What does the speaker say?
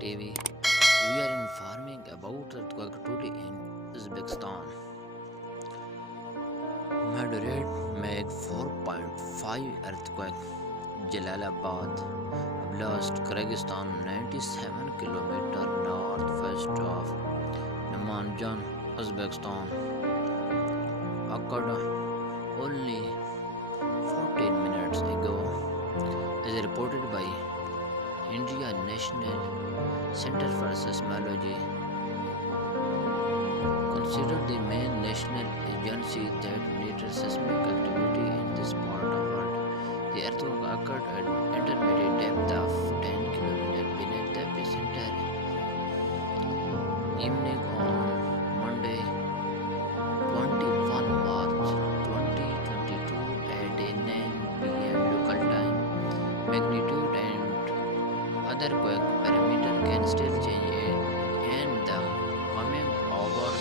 TV. We are informing about earthquake today in Uzbekistan. Moderate mag 4.5 earthquake. Jalalabad Oblast, Kyrgyzstan, 97 km northwest of Namanjan, Uzbekistan. Occurred only 14 minutes ago, as reported by India National Center for Seismology, considered the main national agency that monitors seismic activity in this part of the world. The earthquake occurred at intermediate depth of 10 km beneath the epicenter evening on Monday, 21 March 2022 at 9 p.m. local time. Magnitude and other quake parameter can still change in the coming hours